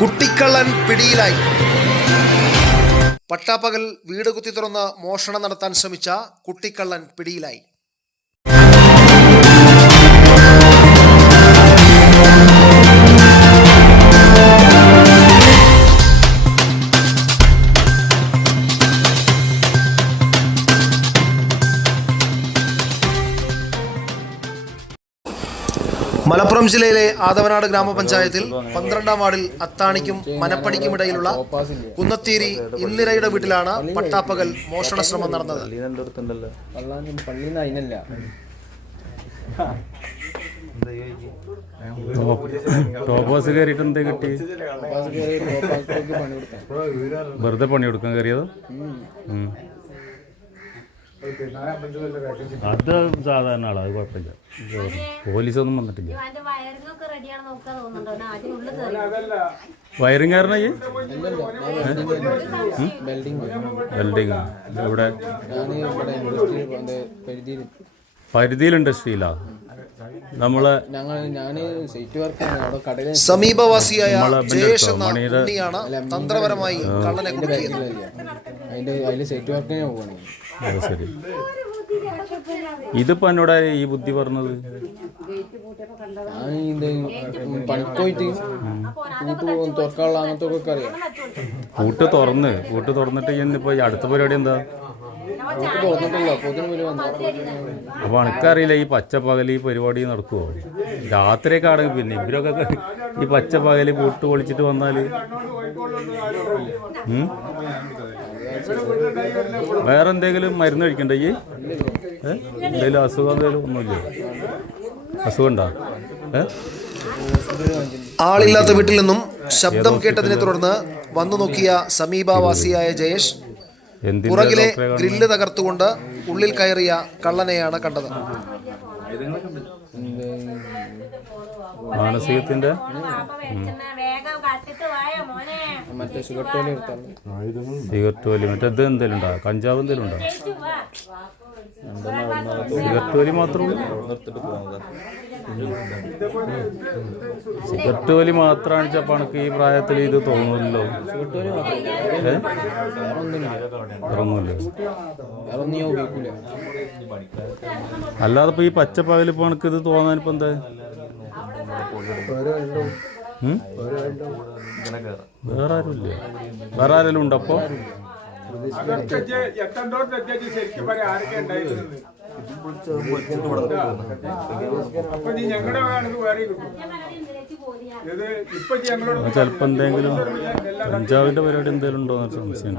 കുട്ടിക്കള്ളൻ പിടിയിലായി. പട്ടാപ്പകൽ വീട് കുത്തി തുറന്ന് മോഷണം നടത്താൻ ശ്രമിച്ച കുട്ടിക്കള്ളൻ പിടിയിലായി. മലപ്പുറം ജില്ലയിലെ ആദവനാട് ഗ്രാമപഞ്ചായത്തിൽ പന്ത്രണ്ടാം വാർഡിൽ അത്താണിക്കും മനപ്പടിക്കും ഇടയിലുള്ള കുന്നത്തീരി ഇന്ദിരയുടെ വീട്ടിലാണ് പട്ടാപ്പകൽ മോഷണ ശ്രമം നടന്നത്. പള്ളാൻ പള്ളിന്ന് അതിനല്ല ടോപ്പ് ബസ് കയറിയിട്ട് എന്താ കിട്ടി ടോപ്പാസ് വെറുതെ പണി കൊടുക്കാൻ കയറിയത്. അത് സാധാരണ ആളാ അത് കുഴപ്പമില്ല. പോലീസൊന്നും വന്നിട്ടില്ല. വയറിംഗ് കാരണം വെൽഡിങ്. ഇവിടെ ഞാൻ ഇവിടെ ഇൻഡസ്ട്രി പരിധിയിൽ. പരിധിയിൽ ഇൻഡസ്ട്രിയിലാ? നമ്മളെ സമീപവാസിയായ ജയേഷ് മണിയുടെ- തന്ത്രപരമായി കള്ളനെ കുടുക്കിയത്. അതിന്റെ അതിൽ സൈറ്റ് വർക്കിന് പോവാണ് അത് ശരി. ഇതിപ്പോ എന്നോട് ഈ ബുദ്ധി പറഞ്ഞത്? കൂട്ട് തുറക്കാനുള്ള അങ്ങനത്തെ ഒക്കെ അറിയാം. കൂട്ട് തുറന്ന് കൂട്ട് തുറന്നിട്ട് ഇന്നിപ്പോ ഈ അടുത്ത പരിപാടി എന്താ? അപ്പൊ അനക്കറിയില്ല ഈ പച്ചപ്പകൽ ഈ പരിപാടി നടക്കുവോ? രാത്രിയൊക്കെ ആണെങ്കിൽ പിന്നെ ഇവരൊക്കെ ഈ പച്ചപ്പകൽ കൂട്ട് പൊളിച്ചിട്ട് വന്നാൽ? ഉം? വേറെ എന്തെങ്കിലും മരുന്ന് കഴിക്കണ്ടേ ഈ? എന്തെങ്കിലും അസുഖം എന്തെങ്കിലും ഒന്നുമില്ല. അസുഖം ഉണ്ടോ ആളില്ലാത്ത വീട്ടിൽ നിന്നും ശബ്ദം കേട്ടതിനെ തുടർന്ന് വന്നു നോക്കിയ സമീപവാസിയായ ജയേഷ് പുറകിലെ? ഗ്രില്ല് തകർത്തുകൊണ്ട് ഉള്ളിൽ കയറിയ കള്ളനെയാണ് കണ്ടത്. മാനസികത്തിന്റെ സിഗരറ്റ് വലി മറ്റേത് എന്തെങ്കിലും ഉണ്ടോ? കഞ്ചാവ് എന്തെങ്കിലും ഉണ്ടോ? സിഗരറ്റ് വലി മാത്രമേ സിഗരറ്റ് വലി മാത്രമാണ് ചപ്പണക്ക് ഈ പ്രായത്തിൽ ഇത് തോന്നുമല്ലോ ഒന്നുമില്ല ഉപയോഗിക്കൂല അല്ലാതെ ഇപ്പൊ ഈ പച്ചപ്പകലിപ്പണക്ക് ഇത് തോന്നാൻ ഇപ്പൊ എന്താ? വേറെ ആരുമില്ല വേറെ ആരെങ്കിലും ഉണ്ടപ്പോ ചിലപ്പോ എന്തെങ്കിലും പഞ്ചാബിന്റെ പരിപാടി എന്തെങ്കിലും ഉണ്ടോ എന്ന് സംശയം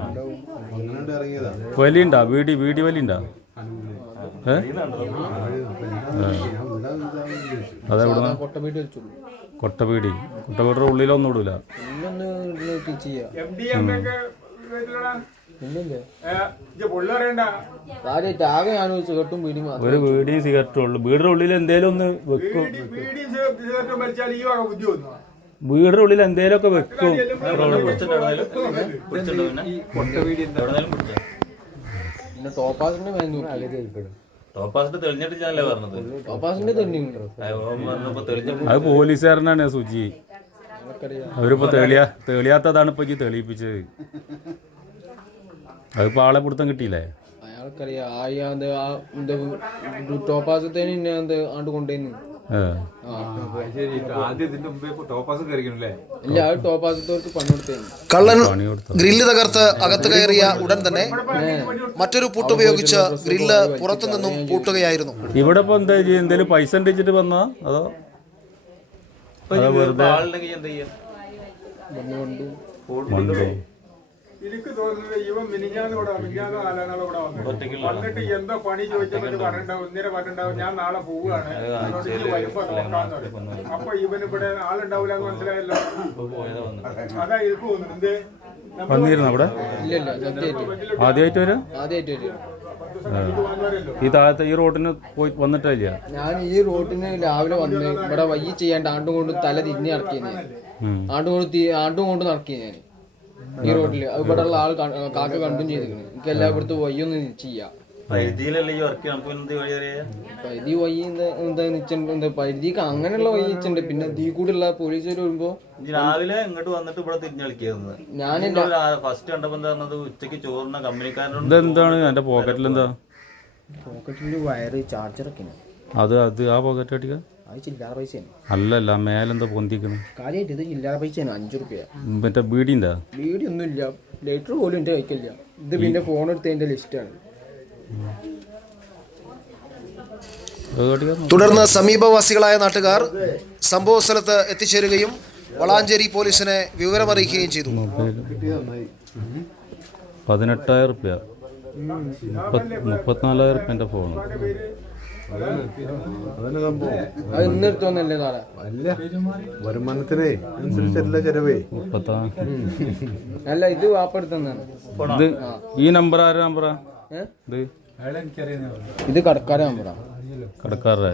വലിയുണ്ടാ? വീടി വീടി വലിയുണ്ടാ? ഏ? ഏ. അതെവിടുന്ന? കൊട്ട വീട് വെച്ചുള്ളൂ കൊട്ടപീടി. കൊട്ടപീടിയുടെ ഉള്ളിലൊന്നും ഇടൂല. വീടും ഒരു വീടിയും സിഗരറ്റും ഉള്ളു. വീടിന്റെ ഉള്ളിൽ എന്തേലും ഒന്ന് വെക്കും. വീടിന്റെ ഉള്ളിൽ എന്തേലും ഒക്കെ വെക്കും. പിന്നെ? ടോപ്പാസിന്റെ പറഞ്ഞത്? അത് പോലീസുകാരനാണ് സുജി. അവരിപ്പോ തെളിയാ തെളിയാത്തതാണ് ഇപ്പൊ തെളിയിപ്പിച്ചത്. അതിപ്പോ ആളെ പിടുത്തം കിട്ടിയില്ലേ? അയാൾക്കറിയാം ആ ഈ അത് ആ എന്ത് ആണ്ട് കൊണ്ടുവന്നു കള്ളൻ ഗ്രില്ല് തകർത്ത് അകത്ത് കയറിയ ഉടൻ തന്നെ മറ്റൊരു പൂട്ടുപയോഗിച്ച് ഗ്രില്ല് പുറത്തുനിന്നും പൂട്ടുകയായിരുന്നു. ഇവിടെ ഇപ്പൊ എന്താ ചെയ്യ? എന്തേലും പൈസ ഉണ്ടിച്ചിട്ട് വന്നാ? അതോ? അതോ വെറുതെ? എനിക്ക് തോന്നുന്നത് ഇവ മിനിഞ്ഞാന്ന് ഇവിടെ മിനിഞ്ഞാന്ന് നാലാനാളെ ഇവിടെ വന്നു. വന്നിട്ട് എന്തോ പണി ചോദിച്ചപ്പോൾ പറഞ്ഞിട്ടുണ്ടാവും. ഇന്നലെ പറഞ്ഞിട്ടുണ്ടാവും. ഞാൻ നാളെ പോവുകയാണ്. അതുകൊണ്ട് വരുമ്പോ നോക്കാന്ന് പറയും. അപ്പൊ ഇവൻ ഇവിടെ ആളുണ്ടാവില്ല എന്ന് മനസ്സിലായല്ലോ. അതാ എനിക്ക് തോന്നുന്നു എന്തേ? വന്നിരുന്നു അവിടെ? ഇല്ല ഇല്ല. സത്യമായിട്ട് ആദ്യമായിട്ട് വരും? ഈ താഴത്തെ ഈ റോഡിന് പോയി വന്നിട്ടില്ല? ഞാൻ ഈ റോട്ടിന് രാവിലെ വന്ന് ഇവിടെ വയ്യ ചെയ്യാണ്ട് ആണ്ടും കൊണ്ട് തല തിന്നി നടക്കിയ ഞാൻ കൊണ്ട് ആണ്ടും കൊണ്ട് നടക്കിയ ഞാൻ ഈ റോഡിൽ ഇവിടെ ഉള്ള ആൾ കാക്ക കണ്ടും ചെയ്തിരിക്കുന്നു എനിക്ക് എല്ലാവരും വയ്യൊന്നും ചെയ്യാം. പരിധിയിലല്ലേ ഈ വർക്ക് പരിധി വഴി എന്താ നിച്ചുണ്ട് പരിധിക്ക് അങ്ങനെയുള്ള വഴി നിച്ചുണ്ട് പിന്നെ ദീ ഉള്ള പോലീസ് വരുമ്പോ രാവിലെ ഇങ്ങോട്ട് വന്നിട്ട് ഇവിടെ തിരിഞ്ഞു കളിക്കുന്നത് ഞാൻ ഫസ്റ്റ് കണ്ടപ്പോ എന്താ പറഞ്ഞത്? ഉച്ചയ്ക്ക് ചോറുന്ന കമ്പനിക്കാരനോട് എന്താണ്? എന്റെ പോക്കറ്റിൽ എന്താ? പോക്കറ്റിൽ വയറ് ചാർജറൊക്കെ അത് അത് ആ പോക്കറ്റ് അടിക്ക അത് ചില്ലറ പൈസയാണ്. അല്ലല്ല മേലെന്താ പൊന്തിക്കണം. കാര്യമായിട്ട് ഇത് ചില്ലറ പൈസയാണ് അഞ്ചു റുപ്യ മറ്റേ ബീഡിന്റെ ഒന്നും ഇല്ല ലേറ്റർ പോലും എന്റെ കൈക്കില്ല ഇത് പിന്നെ ഫോൺ എടുത്തതിന്റെ ലിസ്റ്റാണ് തുടർന്ന് സമീപവാസികളായ നാട്ടുകാർ സംഭവ സ്ഥലത്ത് എത്തിച്ചേരുകയും വളാഞ്ചേരി പോലീസിനെ വിവരമറിയിക്കുകയും ചെയ്തു. പതിനെട്ടായിരം റുപ്യ. മുപ്പത് മുപ്പത്തിനാലായിരം റുപ്യന്റെ അത് ഇന്ന് എടുത്തോന്നല്ലേ നാളെ അല്ല. വരുമാനത്തിനേ അനുസരിച്ചല്ല ചെലവേ. മുപ്പത്താ അല്ല ഇത് ഈ നമ്പർ ആരുടെ നമ്പറാ? ഇത് ഇത് കടക്കാരെ നമ്പറാ. കടക്കാരുടെ.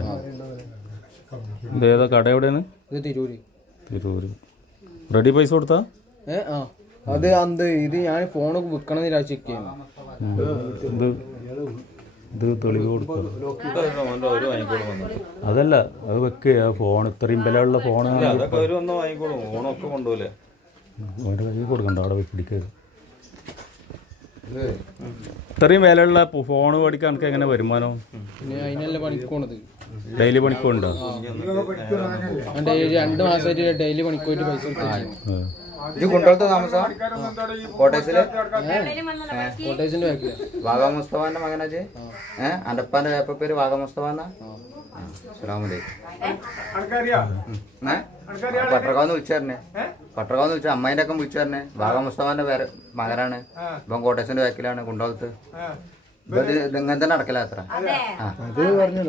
ഇത് ഏതാ കട എവിടെയാണ്? ഇത് തിരൂര്. തിരൂര്. റെഡി പൈസ കൊടുത്താ? ഏ ആ. അത് അന്ത് ഇത് ഞാൻ ഫോണൊക്കെ വിൽക്കണം എന്ന് ചെക്ക് ചെയ്യുന്നു ഉം. ഇത് ഇത് തെളിവ് വന്നിട്ട് അതല്ല അത് വെക്കുക ആ ഫോൺ ഇത്രയും വിലയുള്ള ഫോൺ അവന്റെ കയ്യിൽ കൊടുക്കണ്ട അവിടെ പോയി പിടിക്കുക ഇത്രയും വിലയുള്ള ഫോൺ മേടിക്കാൻ എനിക്ക് എങ്ങനെ വരുമാനം? ഡെയിലി പണിക്കുണ്ടോ രണ്ട് മാസമായിട്ട് ഡെയിലി പണിക്കോയിട്ട് പൈസ ഇത് കുണ്ടോളത്ത് താമസം? കോട്ടേഴ്സിൽ കോട്ടേഴ്സിന്റെ വാഗ മുസ്തഫാന്റെ മകനാജ് ഏഹ് അന്റെ പേപ്പർ പേര് വാഗ മുസ്തഫാന്ന? അസ്സലാമലൈക്കും വിളിച്ചാരനെ പട്ടർക്കാന്ന് വിളിച്ച അമ്മേന്റെ ഒക്കെ വിളിച്ചാരനെ വാഗ മുസ്തഫാന്റെ മകനാണ്. ഇപ്പം കോട്ടേഴ്സിന്റെ ബാക്കിലാണ് കുണ്ടോളത്ത് ഇത് ഇങ്ങനെ തന്നെ നടക്കല അത്ര? അതെ. പറഞ്ഞു.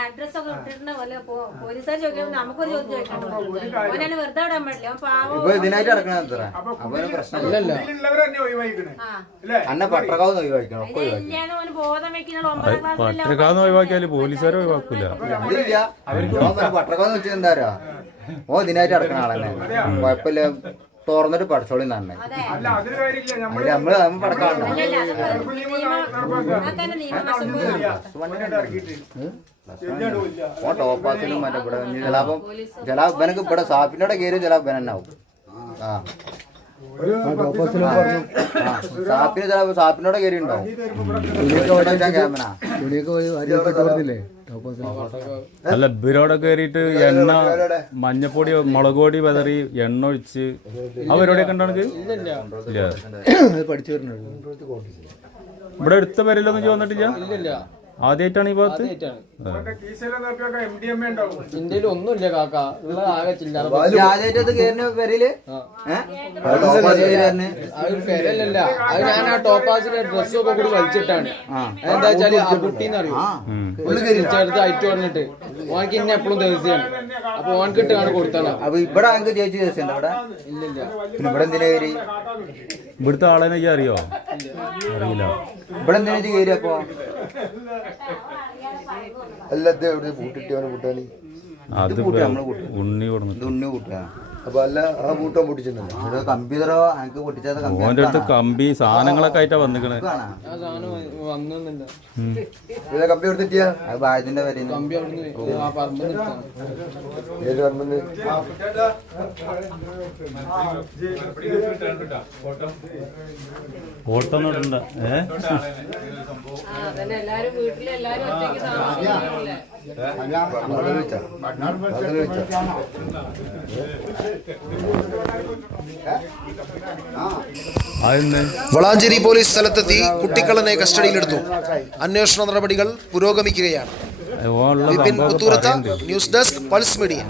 അഡ്രസ് ഒക്കെ ഇട്ടിട്ടുണ്ട് പോലെ പോലീസുകാർ ചോദിക്കുമ്പോൾ നമുക്കൊരു ചോദ്യം ചോദിക്കണം ഓനാണ് വെറുതെ വിടാൻ പാടില്ല. അവൻ പാവം ഇപ്പൊ ഇതിനായിട്ട് നടക്കണ അത്ര? അപ്പൊ പ്രശ്നമില്ല. ഇതിലുള്ളവർ തന്നെ ഒഴിവായിക്കണേ ആ. അല്ലേ? അന്നെ പട്ടർക്കാവുന്ന് ഒഴിവാക്കണം ഒക്കെ ഒഴിവാക്കി ഇല്ലാതെ ഓന് ബോധം വെക്കുന്ന ഒമ്പതാം ക്ലാസ്സിലല്ല പട്ടിരക്കാന്ന് ഒഴിവാക്കിയാൽ പോലീസുകാരെ ഒഴിവാക്കൂല. ഇതില്ല പട്ടർക്കാന്ന് വെച്ചാൽ എന്താ പറയാ ഓ ഇതിനായിട്ട് നടക്കണ ആളല്ലേ? കുഴപ്പമില്ല. തുറന്നിട്ട് പഠിച്ചോളി നന്നെ അല്ല അതൊരു കാര്യമില്ല നമ്മൾ നമ്മൾ നമ്മൾ ഓ ടോപ്പാസിലും മറ്റേ ഇവിടെ ചില ഇവനക്ക് ഇവിടെ സാപ്പിനോടെ കയറി ചില തന്നെ ആവും ആ ആ. സാപ്പിന് ചില സാപ്പിനോടെ കയറി ഉണ്ടാവും അല്ല ഇവരോടെ കയറിയിട്ട് എണ്ണ മഞ്ഞപ്പൊടി മുളക് പൊടി വെതറി എണ്ണ ഒഴിച്ച് അവരോടെയൊക്കെ ഉണ്ടാണ് ഇല്ല. അത് പഠിച്ചു വരുന്നുണ്ട് ഇവിടെ എടുത്ത പേരിലൊന്നും വന്നിട്ടില്ല? ഇല്ലില്ല. ആദ്യമായിട്ടാണ് ഈ ഭാഗത്ത്? ഇന്ത്യയിൽ ഒന്നുമില്ല കാക്ക. ഉള്ള ആകെ ചില്ലറ. ആദ്യമായിട്ട് കയറിന പേരിൽ പെരല്ലല്ല അത് ഞാൻ ആ ടോപ്പാസിന്റെ ഡ്രസ്സും ഒക്കെ കൂടി വലിച്ചിട്ടാണ്. എന്താ വെച്ചാൽ ആ. കുട്ടീന്ന് അറിയോ ചെറുത് അയച്ചു പറഞ്ഞിട്ട് ഓനക്ക് ഇന്നെ എപ്പോഴും ദിവസമാണ് അപ്പൊ ഓനക്ക് ഇട്ടാണ് കൊടുത്താണ് അപ്പൊ ഇവിടെ അങ്ങ് ചേച്ചി ഇല്ലില്ല. പിന്നെ ഇവിടെ എന്തിനാ കയറി ഇവിടുത്തെ ആളെ അറിയോ? അറിയില്ല. ഇവിടെ എന്തിനാ ചേച്ചി കയറി അപ്പൊ? അല്ല ഇത് എവിടെ? കൂട്ടിട്ട് അവനെ പൂട്ടാനി അത്. ഉണ്ണി കൂട്ടാ അപ്പൊ അല്ല ആ പൂട്ടാൻ പൊട്ടിച്ചിട്ടുണ്ടല്ലോ ഇവിടെ കമ്പ്യൂട്ടറോ എനിക്ക് പൊട്ടിച്ചത് ഓന്റെ അടുത്ത് കമ്പി സാധനങ്ങളൊക്കെ ആയിട്ടാ വന്നിക്കണേ. കമ്പി എടുത്തിട്ടിയാ അത് പേര് ഏത് ഓട്ടം ഇടണ്ട ഏ? അതെന്ന്. വളാഞ്ചേരി പോലീസ് സ്ഥലത്തെത്തി കുട്ടിക്കളനെ കസ്റ്റഡിയിലെടുത്തു. അന്വേഷണ നടപടികൾ പുരോഗമിക്കുകയാണ്. News desk pulse media.